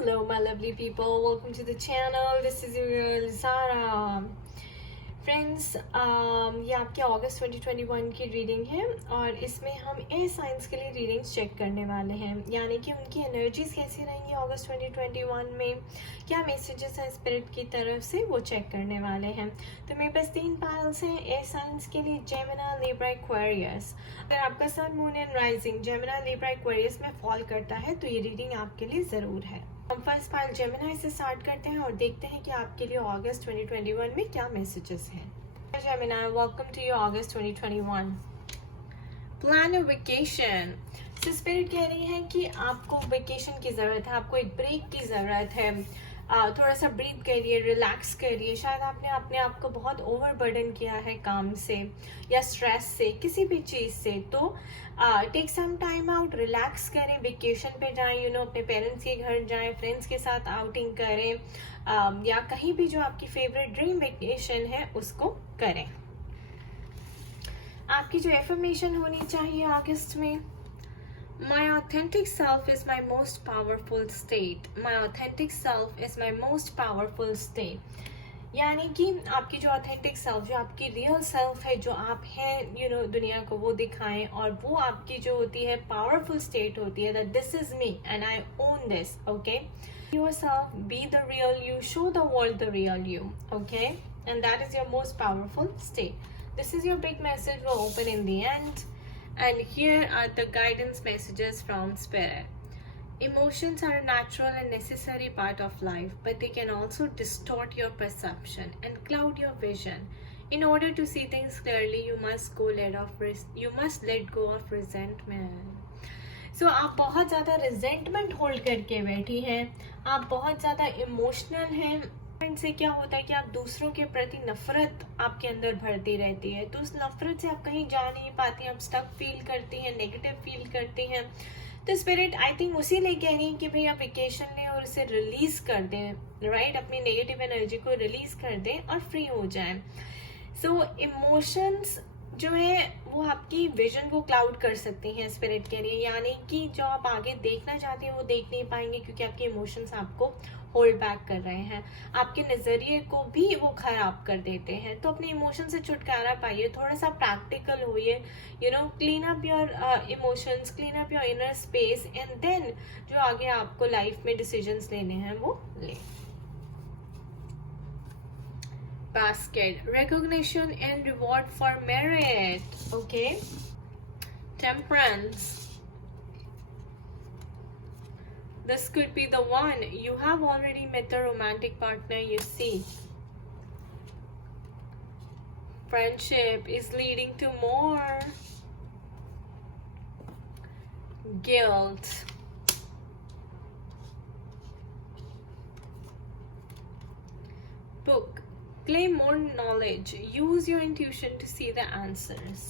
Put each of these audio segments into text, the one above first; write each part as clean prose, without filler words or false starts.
Hello, my lovely people. Welcome to the channel. This is your girl Zara. Friends ये आपके अगस्त 2021 की reading है और इसमें हम एयर साइंस के लिए रीडिंग्स चेक करने वाले हैं, यानी कि उनकी एनर्जीज कैसी रहेंगी अगस्त 2021 में, क्या मैसेजेस हैं स्पिरिट की तरफ से, वो चेक करने वाले हैं। तो मेरे पास 3 पाइल्स हैं एयर साइंस के लिए, जेमिनी, लिब्रा, एक्वेरियस। अगर आपका sun, moon and rising Gemini, Libra, Aquarius में फॉल करता है तो ये रीडिंग आपके लिए ज़रूर है। हम फर्स्ट पाइल जेमिनी से स्टार्ट करते हैं और देखते हैं कि आपके लिए अगस्त 2021 में क्या मैसेजेस हैं। Gemini, welcome to your August 2021। Plan a vacation. So spirit कह रही है कि आपको वेकेशन की ज़रूरत है, आपको एक ब्रेक की ज़रूरत है। थोड़ा सा ब्रीथ करिए, रिलैक्स करिए। शायद आपने अपने आप को बहुत ओवरबर्डन किया है काम से या स्ट्रेस से, किसी भी चीज़ से। तो take some time out, relax करें, वेकेशन पे जाएं, अपने पेरेंट्स के घर जाएं, फ्रेंड्स के साथ आउटिंग करें, या कहीं भी जो आपकी फेवरेट ड्रीम वेकेशन है उसको करें। आपकी जो एफर्मेशन होनी चाहिए अगस्त में, My authentic self is my most powerful state. My authentic self is my most powerful state. यानी कि आपकी जो ऑथेंटिक सेल्फ, जो आपकी रियल सेल्फ है, जो आप हैं, दुनिया को वो दिखाएं, और वो आपकी जो होती है पावरफुल स्टेट होती है, that this is me and I own this, okay. Yourself, be the real you, show the world the real you, okay, and that is your most powerful state. This is your big message will open in the end. And here are the guidance messages from Spirit. Emotions are a natural and necessary part of life, but they can also distort your perception and cloud your vision. In order to see things clearly, you must let go of resentment. So आप बहुत ज़्यादा resentment hold करके बैठी हैं, आप बहुत ज़्यादा emotional हैं। से क्या होता है कि आप दूसरों के प्रति नफरत आपके अंदर भरती रहती है, तो उस नफरत से आप कहीं जा नहीं पाती, आप स्टक फील करती हैं, नेगेटिव फील करती हैं। तो स्पिरिट आई थिंक उसी लिए कह रही है कि भाई आप वेकेशन लें और उसे रिलीज कर दें, राइट, अपनी नेगेटिव एनर्जी को रिलीज कर दें और फ्री हो जाएं। सो इमोशंस जो है वो आपकी विजन को क्लाउड कर सकती हैं, स्पिरिट कह रही है, यानी कि जो आप आगे देखना चाहते हैं वो देख नहीं पाएंगे, क्योंकि आपके इमोशंस आपको होल्ड बैक कर रहे हैं, आपके नज़रिए को भी वो खराब कर देते हैं। तो अपने इमोशन से छुटकारा पाइए, थोड़ा सा प्रैक्टिकल होइए, clean up your emotions, clean up your inner space, and then जो आगे आपको लाइफ में डिसीजंस लेने हैं वो लें। Basket, recognition and reward for merit, okay. Temperance, this could be the one. You have already met the romantic partner, you see. Friendship is leading to more. Guilt, book, claim more knowledge, use your intuition to see the answers.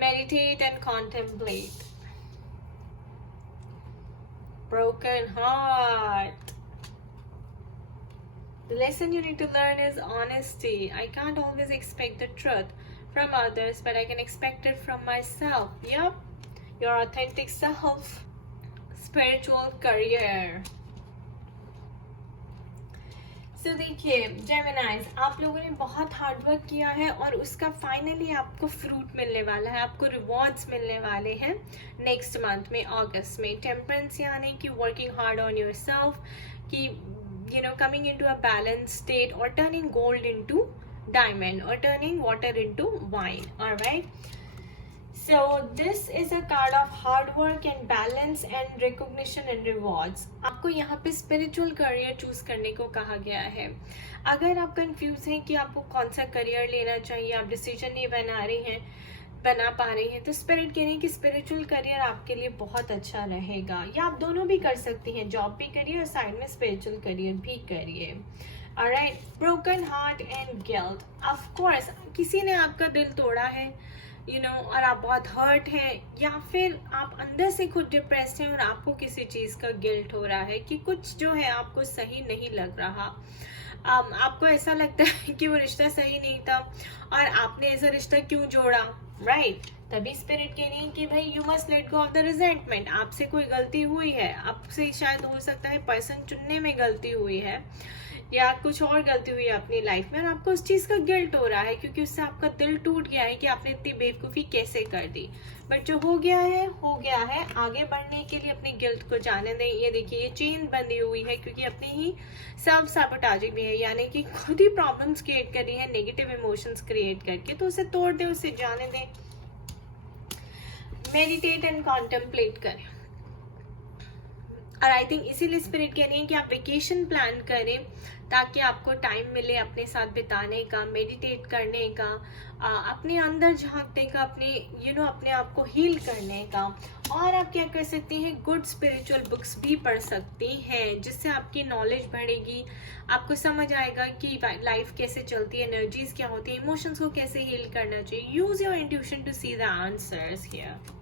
Meditate and contemplate. Broken heart. The lesson you need to learn is honesty. I can't always expect the truth from others, but I can expect it from myself. Yep, your authentic self. Spiritual career. So देखिए जेमिनाइज, आप लोगों ने बहुत hard work किया है और उसका finally आपको फ्रूट मिलने वाला है, आपको रिवॉर्ड्स मिलने वाले हैं नेक्स्ट मंथ में, अगस्त में। टेम्परेंस यानी कि working hard on yourself, कि coming into a balance state, और टर्निंग गोल्ड इनटू डायमंड, और turning water into wine, alright. So this is a card of hard work and balance and recognition and rewards. आपको यहाँ पे spiritual career choose करने को कहा गया है। अगर आप कंफ्यूज हैं कि आपको कौन सा करियर लेना चाहिए, आप डिसीजन नहीं बना पा रही हैं, तो स्पिरिट कह रही है कि स्पिरिचुअल करियर आपके लिए बहुत अच्छा रहेगा, या आप दोनों भी कर सकती हैं, जॉब भी करिए और साइड में स्पिरिचुअल करियर भी करिए। Alright, broken heart and guilt, of course किसी ने आपका दिल तोड़ा है, और आप बहुत हर्ट हैं, या फिर आप अंदर से खुद डिप्रेस्ड हैं और आपको किसी चीज़ का गिल्ट हो रहा है कि कुछ जो है आपको सही नहीं लग रहा। आपको ऐसा लगता है कि वो रिश्ता सही नहीं था और आपने ऐसा रिश्ता क्यों जोड़ा, राइट तभी स्पिरिट कह रही है कि भाई you must let go of the resentment. आपसे कोई गलती हुई है, आपसे शायद हो सकता है पर्सन चुनने में गलती हुई है या कुछ और गलती हुई है अपनी लाइफ में, और आपको उस चीज़ का गिल्ट हो रहा है क्योंकि उससे आपका दिल टूट गया है कि आपने इतनी बेवकूफ़ी कैसे कर दी। बट जो हो गया है हो गया है। आगे बढ़ने के लिए अपने गिल्ट को जाने दें। ये देखिए ये चेन बंधी हुई है क्योंकि अपनी ही सेल्फ सैबोटाजिंग भी है, यानी कि खुद ही प्रॉब्लम्स क्रिएट कर रही है नेगेटिव इमोशंस क्रिएट करके। तो उसे तोड़ दें, उसे जाने दें। मेडिटेट एंड कॉन्टेम्पलेट करें। और आई थिंक इसीलिए स्पिरिट कह रही है कि आप वेकेशन प्लान करें ताकि आपको टाइम मिले अपने साथ बिताने का, मेडिटेट करने का, अपने अंदर झांकने का, अपने अपने आप को हील करने का। और आप क्या कर सकती हैं, गुड स्पिरिचुअल बुक्स भी पढ़ सकती हैं जिससे आपकी नॉलेज बढ़ेगी। आपको समझ आएगा कि लाइफ कैसे चलती है, एनर्जीज क्या होती है, इमोशंस को कैसे हील करना चाहिए। Use your intuition to see the answers here.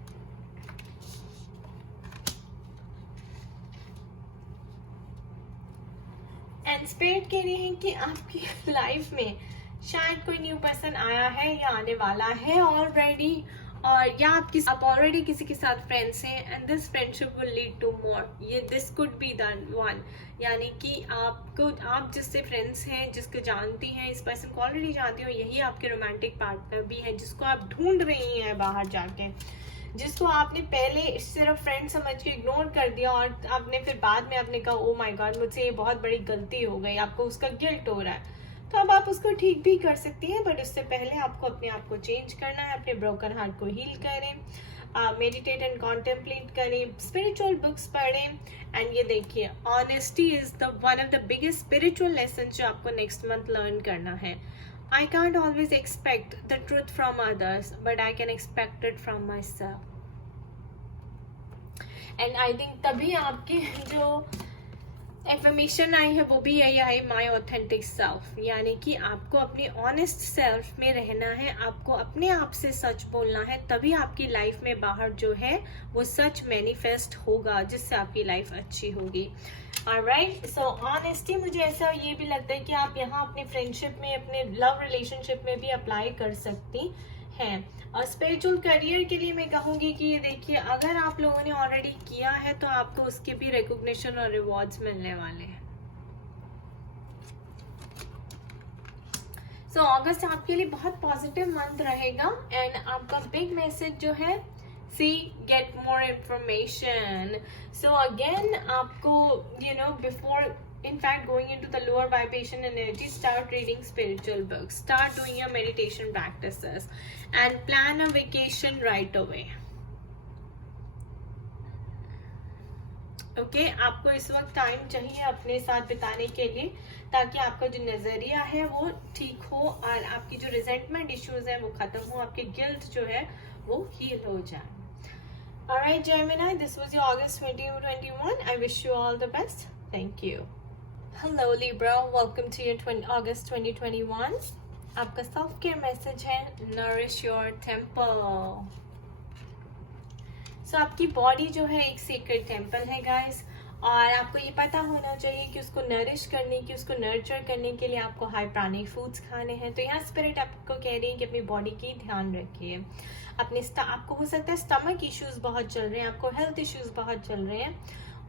And spirit कह रही है कि आपकी लाइफ में शायद कोई न्यू पर्सन आया है या आने वाला है ऑलरेडी, और या आप ऑलरेडी किसी के साथ फ्रेंड्स हैं and this friendship will lead to more. ये this could be the one, यानी कि आप जिससे फ्रेंड्स हैं, जिसको जानती हैं, इस पर्सन को ऑलरेडी जानती हो, यही आपके रोमांटिक पार्टनर भी है जिसको आप ढूंढ रही हैं बाहर जाके, जिसको आपने पहले सिर्फ फ्रेंड समझ के इग्नोर कर दिया और आपने फिर बाद में आपने कहा ओ माय गॉड मुझसे ये बहुत बड़ी गलती हो गई, आपको उसका गिल्ट हो रहा है। तो अब आप उसको ठीक भी कर सकती हैं, बट उससे पहले आपको अपने आप को चेंज करना है, अपने ब्रोकन हार्ट को हील करें, मेडिटेट एंड कॉन्टेम्पलेट करें, स्पिरिचुअल बुक्स पढ़ें। एंड ये देखिए honesty is the one of the biggest spiritual lesson जो आपको नेक्स्ट मंथ लर्न करना है। I can't always expect the truth from others, but I can expect it from myself. And I think तभी आपकी जो affirmation आई है वो भी यही आई, माई ऑथेंटिक सेल्फ, यानी कि आपको अपनी ऑनेस्ट सेल्फ में रहना है, आपको अपने आप से सच बोलना है, तभी आपकी लाइफ में बाहर जो है वो सच मैनिफेस्ट होगा जिससे आपकी लाइफ अच्छी होगी। ऑलराइट, सो ऑनेस्टी मुझे ऐसा ये भी लगता है कि आप यहाँ अपने फ्रेंडशिप में, अपने लव रिलेशनशिप में भी अप्लाई कर सकती हैं। और स्पिरिचुअल करियर के लिए मैं कहूँगी कि ये देखिए अगर आप लोगों ने ऑलरेडी किया है तो आपको उसके भी रिकॉग्निशन और रिवॉर्ड्स मिलने वाले हैं। सो अगस्त आपके लिए बहुत पॉजिटिव मंथ रहेगा एंड आपका बिग मैसेज जो है see get more information. So again आपको before in fact going into the lower vibration energy, start reading spiritual books, start doing your meditation practices and plan a vacation right away. Okay, आपको इस वक्त time चाहिए अपने साथ बिताने के लिए ताकि आपका जो नजरिया है वो ठीक हो और आपकी जो रिजेंटमेंट इश्यूज है वो खत्म हो, आपके गिल्ट जो है वो हील हो जाए। Alright Gemini, this was your August 2021. I wish you all the best. Thank you. Hello Libra, welcome to your August 2021. आपका सेल्फ केयर मैसेज है नरिश योर टेम्पल। सो आपकी बॉडी जो है एक सीक्रेट टेम्पल है गाइस, और आपको ये पता होना चाहिए कि उसको नरिश करने की, उसको नर्चर करने के लिए आपको हाई प्राणिक फूड्स खाने हैं। तो यहाँ स्पिरिट आपको कह रही है कि अपनी बॉडी की ध्यान रखिए। आपको हो सकता है स्टमक इश्यूज बहुत चल रहे हैं, आपको हेल्थ इश्यूज बहुत चल रहे हैं,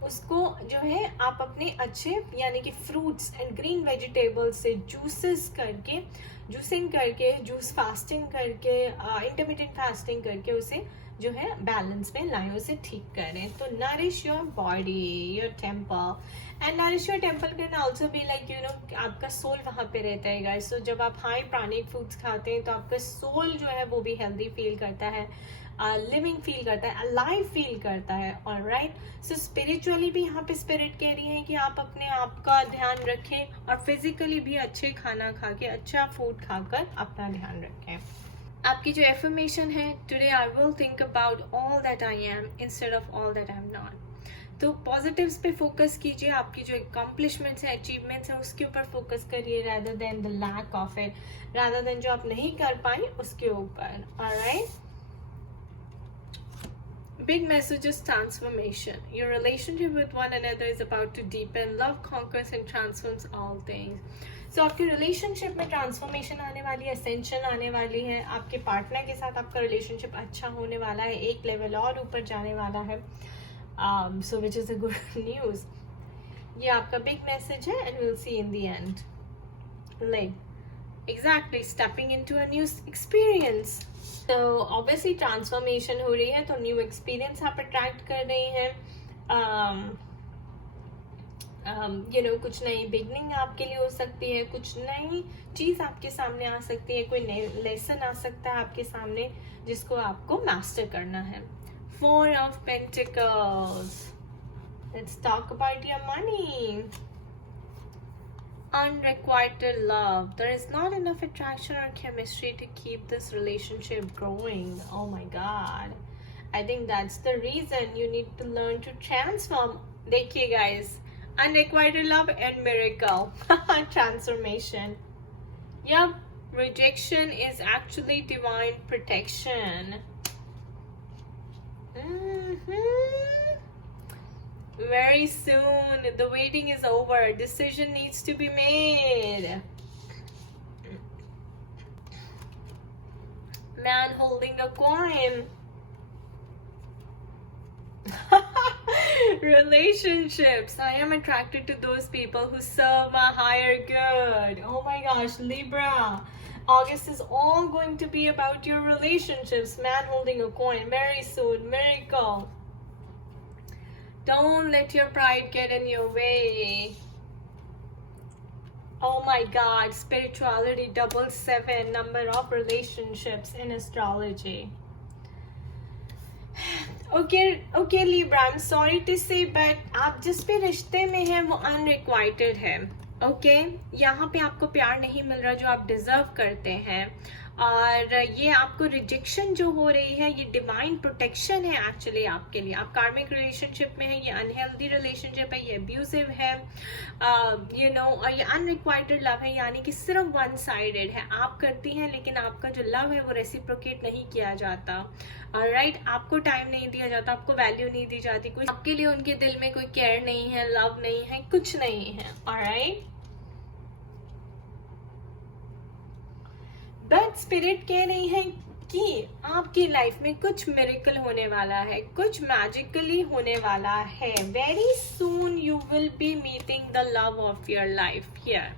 उसको जो है आप अपने अच्छे यानी कि फ्रूट्स एंड ग्रीन वेजिटेबल्स से जूसिंग करके, जूस फास्टिंग करके, इंटरमीडिएट फास्टिंग करके उसे जो है बैलेंस में लाएं, उसे ठीक करें। तो nourish your body, your temple and nourish your temple can also be like आपका सोल वहाँ पे रहता है गाइस। सो जब आप हाई प्राणिक फूड्स खाते हैं तो आपका सोल जो है वो भी हेल्दी फील करता है, लिविंग फील करता है, अलाइव फील करता है। ऑलराइट, सो स्पिरिचुअली भी यहाँ पे स्पिरिट कह रही है कि आप अपने आप का ध्यान रखें और फिजिकली भी अच्छे खाना खा के, अच्छा फूड खाकर अपना ध्यान रखें। आपकी जो एफर्मेशन है, today I will think about all that I am instead of all that I am not. तो पॉजिटिव्स पे फोकस कीजिए, आपकी जो अकम्पलिशमेंट्स हैं, अचीवमेंट्स हैं, उसके ऊपर फोकस करिए rather than the lack of it, rather than जो आप नहीं कर पाए उसके ऊपर। Alright, big message is transformation. Your relationship with one another is about to deepen. Love conquers and transforms all things. So आपके रिलेशनशिप में ट्रांसफॉर्मेशन आने वाली है, असेंशन आने वाली है. आपके पार्टनर के साथ आपका रिलेशनशिप अच्छा होने वाला है, एक लेवल और ऊपर जाने वाला है. So which is a good news. ये आपका बिग मैसेज है and we'll see in the end. Like exactly stepping into a new experience. तो ऑब्वियसली ट्रांसफॉर्मेशन हो रही है, तो न्यू एक्सपीरियंस आप अट्रैक्ट कर रही हैं. कुछ नई बिगनिंग आपके लिए हो सकती है, कुछ नई चीज़ आपके सामने आ सकती है, कोई नई लेसन आ सकता है आपके सामने जिसको आपको मास्टर करना है. 4 of Pentacles. Let's talk about your money. Unrequited love. There is not enough attraction or chemistry to keep this relationship growing. Oh my god. I think that's the reason you need to learn to transform. देखिए guys, unrequited love and miracle. Transformation. Yup, rejection is actually divine protection. Very soon, the waiting is over. Decision needs to be made. Man holding a coin. Relationships. I am attracted to those people who serve my higher good. Oh my gosh, Libra. August is all going to be about your relationships. Man holding a coin. Very soon. Miracle. Don't let your pride get in your way. Oh my god, spirituality 777, number of relationships in astrology. Okay Libra, I'm sorry to say but आप जिस भी रिश्ते में हैं वो unrequited है. Okay? यहाँ पे आपको प्यार नहीं मिल रहा जो आप डिजर्व करते हैं, और ये आपको रिजेक्शन जो हो रही है ये डिवाइन प्रोटेक्शन है एक्चुअली आपके लिए. आप कार्मिक रिलेशनशिप में है, ये अनहेल्दी रिलेशनशिप है, ये अब्यूजिव है, और ये अनरिक्वाइटेड लव है, यानी कि सिर्फ वन साइडेड है. आप करती हैं लेकिन आपका जो लव है वो रेसिप्रोकेट नहीं किया जाता. ऑलराइट, आपको टाइम नहीं दिया जाता, आपको वैल्यू नहीं दी जाती, कोई आपके लिए उनके दिल में कोई केयर नहीं है, लव नहीं है, कुछ नहीं है. ऑलराइट, बट स्पिरिट कह रही है कि आपकी लाइफ में कुछ मिरेकल होने वाला है, कुछ मैजिकली होने वाला है. Very soon you will be meeting the love of your life here.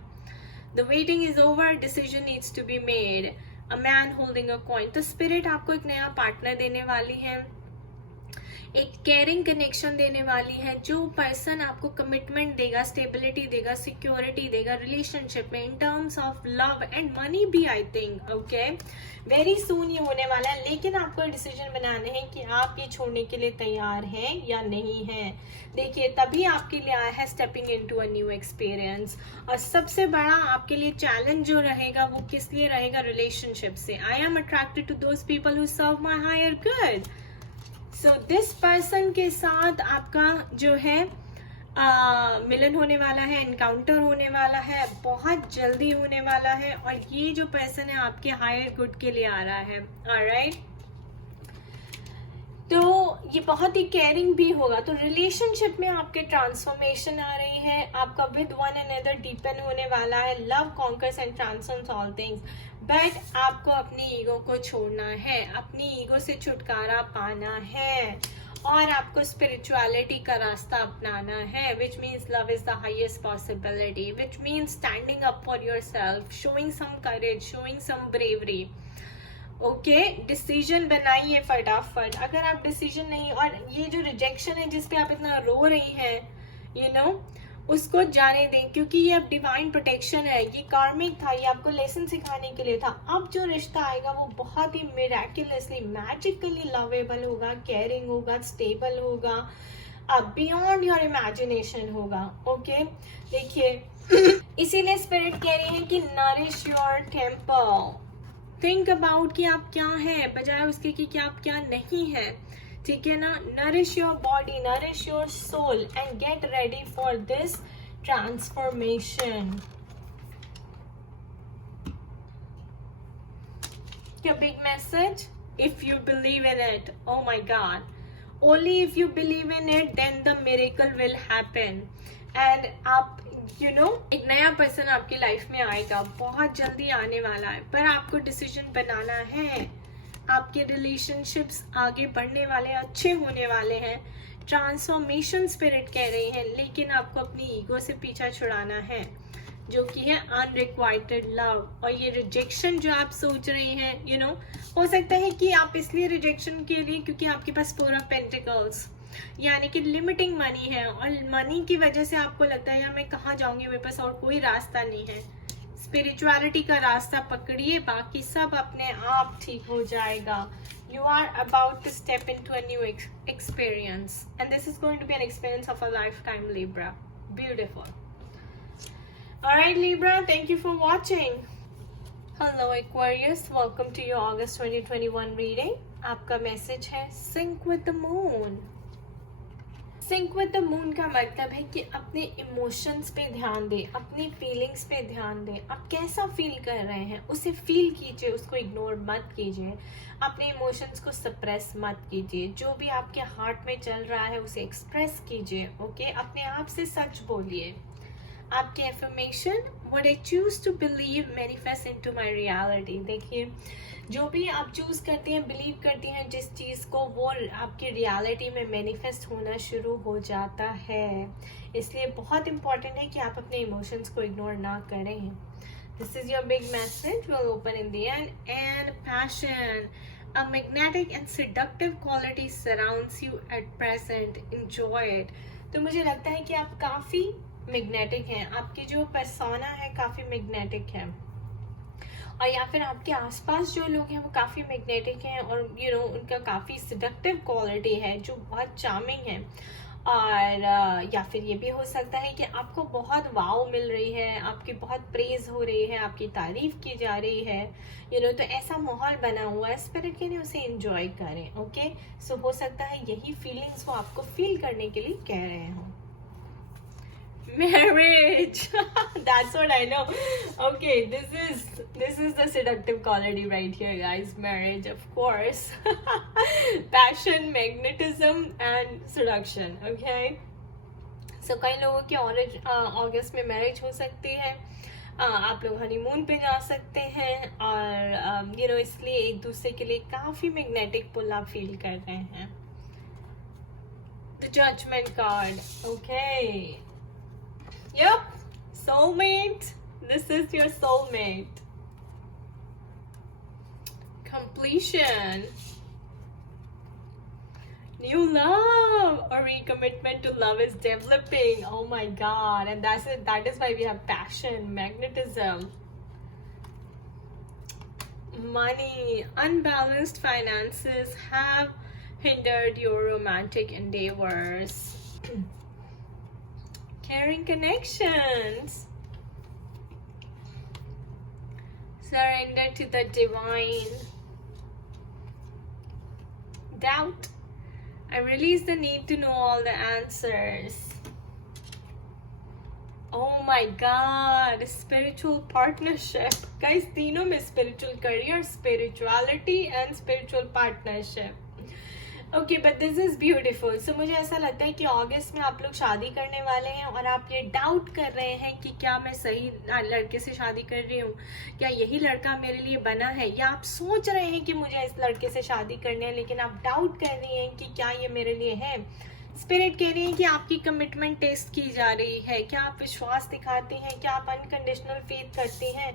The waiting is over, decision needs to be made. A man holding a coin. तो स्पिरिट आपको एक नया पार्टनर देने वाली है, एक केयरिंग कनेक्शन देने वाली है. जो पर्सन आपको कमिटमेंट देगा, स्टेबिलिटी देगा, सिक्योरिटी देगा रिलेशनशिप में in terms of love and money भी, I think. Okay, very soon ये होने वाला है, लेकिन आपको डिसीजन बनाने हैं कि आप ये छोड़ने के लिए तैयार हैं या नहीं हैं. देखिए, तभी आपके लिए आया है stepping into a new experience. और सबसे बड़ा आपके लिए चैलेंज जो रहेगा वो किस लिए रहेगा? रिलेशनशिप से. I am attracted to those people who serve my higher good. So this person के साथ आपका जो है मिलन होने वाला है, एनकाउंटर होने वाला है, बहुत जल्दी होने वाला है, और ये जो पर्सन है आपके हायर गुड के लिए आ रहा है. ऑलराइट, तो ये बहुत ही केयरिंग भी होगा. तो रिलेशनशिप में आपके ट्रांसफॉर्मेशन आ रही है, आपका विद वन अनदर डीपन होने वाला है. Love conquers and transforms all things. But आपको अपनी ईगो को छोड़ना है, अपनी ईगो से छुटकारा पाना है, और आपको स्पिरिचुअलिटी का रास्ता अपनाना है, which means love is the highest possibility, which means standing up for yourself, showing some courage, showing some bravery. Okay, decision बनाइए फटाफट. अगर आप डिसीजन नहीं, और ये जो रिजेक्शन है जिस पे आप इतना रो रही हैं, उसको जाने दें, क्योंकि ये अब डिवाइन प्रोटेक्शन है. ये कार्मिक था, ये आपको लेसन सिखाने के लिए था. अब जो रिश्ता आएगा वो बहुत ही मिराक्युलसली, मैजिकली लवेबल होगा, केयरिंग होगा, स्टेबल होगा, बियॉन्ड योर इमेजिनेशन होगा. ओके, देखिए, इसीलिए स्पिरिट कह रही है कि nourish your temple. Think about कि आप क्या हैं, बजाय उसके कि आप क्या नहीं है. ठीक है ना? Nourish your body, nourish your soul, and get ready for this transformation. Your big message, if you believe in it, oh my god, Only if you believe in it, then the miracle will happen. And आप एक नया person आपकी life में आएगा, बहुत जल्दी आने वाला है, पर आपको डिसीजन बनाना है. आपके रिलेशनशिप्स आगे बढ़ने वाले, अच्छे होने वाले हैं. ट्रांसफॉर्मेशन स्पिरिट कह रही है, लेकिन आपको अपनी ईगो से पीछा छुड़ाना है, जो कि है अनरिक्वाइटेड लव. और ये रिजेक्शन जो आप सोच रही हैं, हो सकता है कि आप इसलिए रिजेक्शन के लिए, क्योंकि आपके पास 4 ऑफ पेंटिकल्स, यानी कि लिमिटिंग मनी है, और मनी की वजह से आपको लगता है यार मैं कहाँ जाऊंगी, मेरे पास और कोई रास्ता नहीं है. स्पिरिचुअलिटी का रास्ता पकड़िए, बाकी सब अपने आप ठीक हो जाएगा. You are about to step into a new experience, and this is going to be an experience of a lifetime, Libra. Beautiful. Alright, Libra, thank you for watching. Hello, Aquarius. Welcome to your August 2021 reading. आपका message है Sync with the Moon. Sync with the Moon का मतलब है कि अपने emotions पे ध्यान दें, अपनी फीलिंग्स पे ध्यान दें. आप कैसा फील कर रहे हैं उसे फील कीजिए, उसको इग्नोर मत कीजिए. अपने इमोशंस को सप्रेस मत कीजिए. जो भी आपके हार्ट में चल रहा है उसे एक्सप्रेस कीजिए. ओके, अपने आप से सच बोलिए. आपकी affirmation, what I choose to believe manifest into my reality. देखिए, जो भी आप चूज करती हैं, बिलीव करती हैं जिस चीज़ को, वो आपकी रियलिटी में मैनिफेस्ट होना शुरू हो जाता है. इसलिए बहुत इंपॉर्टेंट है कि आप अपने इमोशंस को इग्नोर ना करें. This is your big message. We'll open in the end. And passion. A magnetic and seductive quality surrounds you at present. Enjoy it. तो मुझे लगता है कि आप काफ़ी मैग्नेटिक हैं. आपकी जो पर्सोना है काफ़ी मैग्नेटिक है, और या फिर आपके आसपास जो लोग हैं वो काफ़ी मैग्नेटिक हैं, और उनका काफ़ी सेडक्टिव क्वालिटी है जो बहुत चार्मिंग है. और या फिर ये भी हो सकता है कि आपको बहुत वाव मिल रही है, आपकी बहुत प्रेज हो रही है, आपकी तारीफ की जा रही है. तो ऐसा माहौल बना हुआ है. स्पिरिट के लिए उसे एंजॉय करें. ओके, सो हो सकता है यही फीलिंग्स वो आपको फील करने के लिए कह रहे हों. Marriage. That's what I know. Okay, this is the seductive quality right here, guys. Marriage, of course. Passion, magnetism and seduction. Okay, so कई लोगों की अगस्त में मैरिज हो सकती है. आप लोग हनीमून पे जा सकते हैं, और इसलिए एक दूसरे के लिए काफी मैग्नेटिक पुल आप फील कर रहे हैं. The Judgment card. Okay. Yep, soulmate. This is your soulmate. Completion. New love or recommitment to love is developing. Oh my God. And that's it. That is why we have passion, magnetism. Money. Unbalanced finances have hindered your romantic endeavors. Caring connections. Surrender to the divine. Doubt. I release the need to know all the answers. Oh my God. Spiritual partnership. Guys, तीनों में spiritual career, spirituality and spiritual partnership. Okay, but this is beautiful. So मुझे ऐसा लगता है कि अगस्त में आप लोग शादी करने वाले हैं, और आप ये डाउट कर रहे हैं कि क्या मैं सही लड़के से शादी कर रही हूँ, क्या यही लड़का मेरे लिए बना है, या आप सोच रहे हैं कि मुझे इस लड़के से शादी करनी है, लेकिन आप डाउट कर रही हैं कि क्या ये मेरे लिए है. स्पिरिट कह रही है कि आपकी कमिटमेंट टेस्ट की जा रही है. क्या आप विश्वास दिखाती हैं, क्या आप अनकंडीशनल फेथ करती हैं.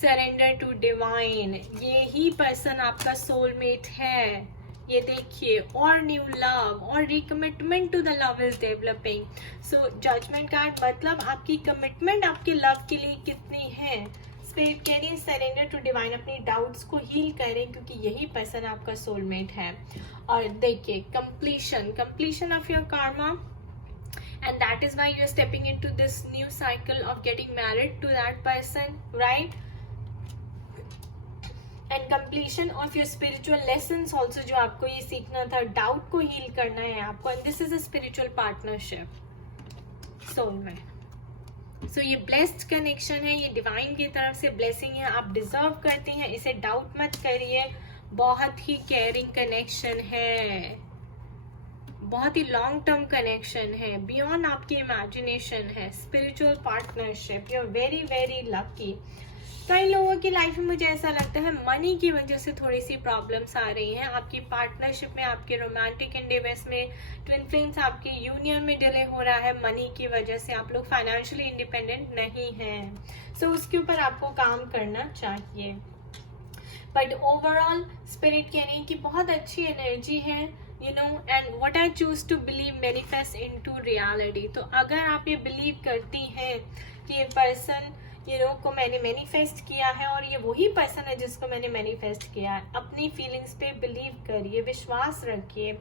Surrender to divine. ये ही पर्सन आपका सोलमेट है. ये देखिए, और न्यू लव और recommitment to the love is developing. So judgment card मतलब आपकी कमिटमेंट आपके लव के लिए कितनी है. स्पिरिट कह रही है सरेंडर टू डिवाइन. अपनी डाउट्स को हील करें, क्योंकि यही पर्सन आपका सोलमेट है. और देखिए, completion of your Karma, and that is why you are stepping into this new cycle of getting married to that person, right? And completion of your spiritual lessons also, जो आपको ये सीखना था, doubt को heal करना है आपको. and this is a spiritual partnership, soulmate. So ये ब्लेस्ड कनेक्शन है, ये डिवाइन की तरफ से ब्लेसिंग है. आप डिजर्व करती हैं, इसे डाउट मत करिए. बहुत ही केयरिंग कनेक्शन है. बहुत ही लॉन्ग टर्म कनेक्शन है, बियॉन्ड आपकी इमेजिनेशन है, spiritual partnership, you are very very lucky. कई लोगों की लाइफ में मुझे ऐसा लगता है मनी की वजह से थोड़ी सी प्रॉब्लम्स आ रही हैं, आपकी पार्टनरशिप में, आपके रोमांटिक एंडेवर्स में, ट्विन फ्लेम्स आपकी यूनियन में डिले हो रहा है मनी की वजह से, आप लोग फाइनेंशियली इंडिपेंडेंट नहीं हैं। सो उसके ऊपर आपको काम करना चाहिए। बट ओवरऑल स्पिरिट कह रही है कि बहुत अच्छी एनर्जी है, you know, and what I choose to believe manifest into reality. तो अगर आप ये बिलीव करती हैं कि ये पर्सन को मैंने मैनिफेस्ट किया है और ये वही पर्सन है जिसको मैंने मैनिफेस्ट किया है, अपनी फीलिंग्स पे बिलीव करिए, विश्वास रखिए,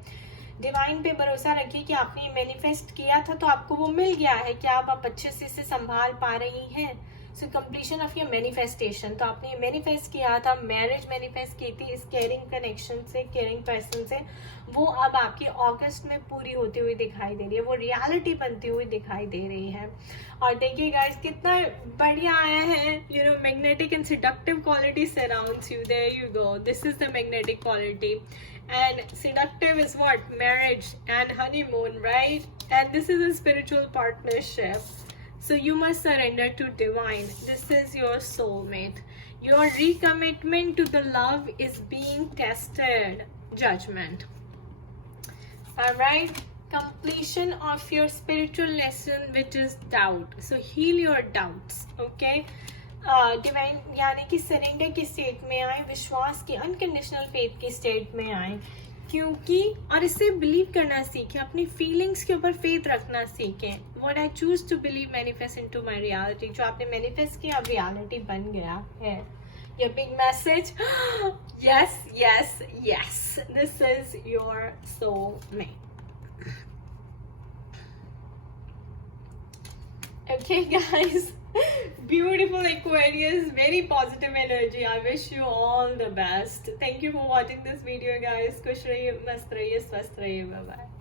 डिवाइन पे भरोसा रखिए कि आपने मैनिफेस्ट किया था तो आपको वो मिल गया है। क्या आप अच्छे से इसे संभाल पा रही हैं? सो कंप्लीशन ऑफ योर मैनिफेस्टेशन। तो आपने मैनिफेस्ट किया था, मैरिज मैनिफेस्ट की थी इस केयरिंग कनेक्शन से, केयरिंग पर्सन से, वो अब आपकी अगस्त में पूरी होती हुई दिखाई दे रही है, वो रियलिटी बनती हुई दिखाई दे रही है। और देखिए गाइस कितना बढ़िया आया है, magnetic and seductive quality surrounds you, there you go, this is the magnetic quality, and seductive is what? Marriage and honeymoon, right? And this is a spiritual partnership, so you must surrender to divine. This is your soulmate. Your recommitment to the love is being tested. Judgment. All right, completion of your spiritual lesson, which is doubt. So heal your doubts, okay? Divine यानी कि surrender की state में आए, विश्वास की, unconditional faith की state में आए, क्योंकि और इससे बिलीव करना सीखें, अपनी फीलिंग्स के ऊपर फेथ रखना सीखें। What I choose to believe manifest into my reality, जो आपने मैनिफेस्ट किया अब रियलिटी बन गया है। ये big message, yes yes yes, this is your soulmate. Okay guys, beautiful Aquarius, very positive energy. I wish you all the best. Thank you for watching this video guys. खुश रहिए, मस्त रहिए, स्वस्थ रहिए, bye bye.